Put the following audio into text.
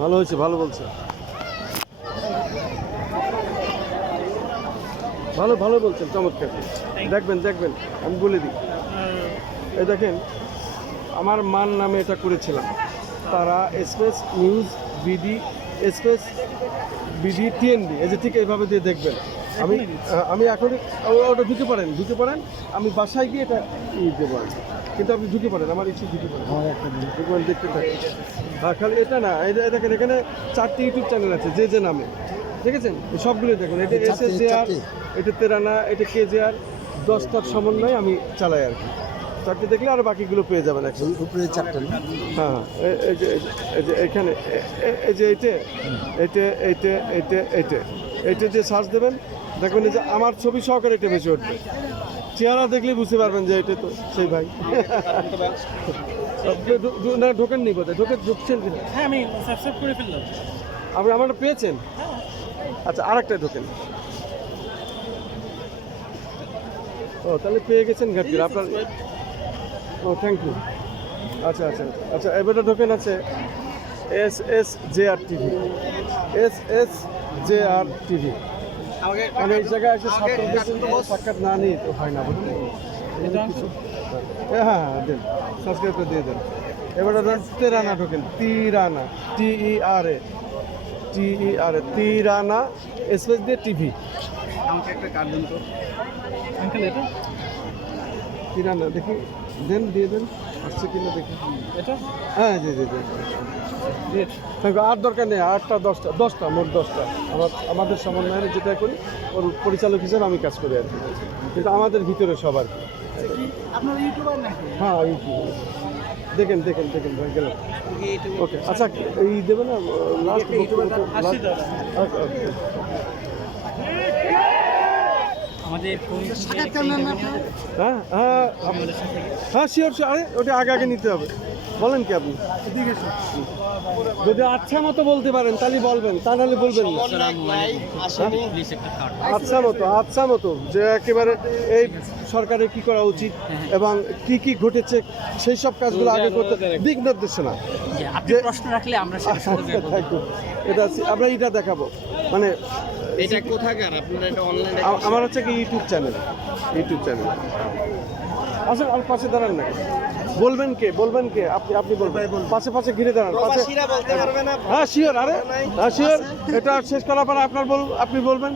ভালো হয়েছে, ভালো বলছে, ভালো ভালো বলছেন, চমৎকার। দেখবেন দেখবেন, আমি বলে দিই। এই দেখেন, আমার মান নামে এটা করেছিলাম, তারা space news BD space BD TNB, এই যে ঠিক এইভাবে দিয়ে দেখবেন। আমি এখনই ওটা ঢুকে পড়েন, আমি বাসায় গিয়ে এটা দেবো আর কি। কিন্তু আপনি ঢুকে পড়েন, আমার ইচ্ছে ঢুকে পড়েন, দেখতে থাকেন। খালি এটা না, এই দেখেন এখানে 4টি ইউটিউব চ্যানেল আছে, যে নামে, দেখেছেন? সবগুলো দেখুন, এটা SSJR, এটা তেরানা, এটা KJR, 10টার সমন্বয়ে আমি চালাই আর কি। 4টে দেখলে আরও বাকিগুলো পেয়ে যাবেন এখন। উপরে 4টা না? হ্যাঁ, এই যে এখানে এই যে এইটা দিয়ে সার্চ দেবেন, দেখবেন এই যে আমার ছবি সহকারে এটা বেশি উঠবে। চেহারা দেখলেই বুঝতে পারবেন যে এটা তো সেই ভাই। না ঢোকেননি বোধহয়, ঢুকছেন কিনা? হ্যাঁ, আমি সাবস্ক্রাইব করে ফেললাম। আপনি আমারটা পেয়েছেন? আচ্ছা, আরেকটা ঢোকেন। ও, তাহলে পেয়ে গেছেন ঘাটতির আপনার। ও, থ্যাংক ইউ। আচ্ছা আচ্ছা আচ্ছা, এবারে ঢোকেন আছে SSJR TV, SSJR TV। মানে এই জায়গায় এসে সাক্ষাৎ না নিয়ে তো হয় না, বুঝলেন? হ্যাঁ হ্যাঁ, দেন, সাবস্ক্রাইব করে দিয়ে দেন। এবারে তেরানা ঢোকেন, তিরানা, TERA, তিরানা স্পেস দিয়ে টিভি। আমাকে একটা কার্ড দিন তো আঙ্কেল। এটা তিরানা দেখি, দেন, দিয়ে দেন, আসছে কিনা দেখি। এটা হ্যাঁ, জি জি জি। আর দরকার নেই, 8টা 10টা মোট 10টা। আমাদের সমন্বয়ে যেটা করি, ওর পরিচালক হিসেবে আমি কাজ করি আর কি। কিন্তু আমাদের ভিতরে সবার। আপনার ইউটিউবার নাকি? হ্যাঁ, ইউটিউব। দেখেন ভাই, গেলাম। ওকে, আচ্ছা, এই দেবে না লাস্ট আমাদের হ্যাঁ হ্যাঁ হ্যাঁ, শিওর। আরে ওটা আগে নিতে হবে। বলেন কি আপনি? যদি আচ্ছা মতো বলতে পারেন তাহলে বলবেন, তা নাহলে বলবেন না। আচ্ছা মতো যে একেবারে এই সরকারের কি করা উচিত এবং কি কি ঘটেছে সেই সব কাজগুলো আগে করতে, দিক নির্দেশনা। আপনি প্রশ্ন রাখলে আমরা এটা আমরা এটা দেখাবো। মানে এটা কোথাকার আপনারা? এটা অনলাইনে? আমার হচ্ছে কি ইউটিউব চ্যানেল। আসলে আর পাশে দাঁড়ান না, বলবেন কে আপনি বলবেন, পাশে ঘিরে দাঁড়ান, পাশে। হ্যাঁ শিওর, আরে হ্যাঁ শিওর। এটা শেষ করার পর আপনি বলবেন।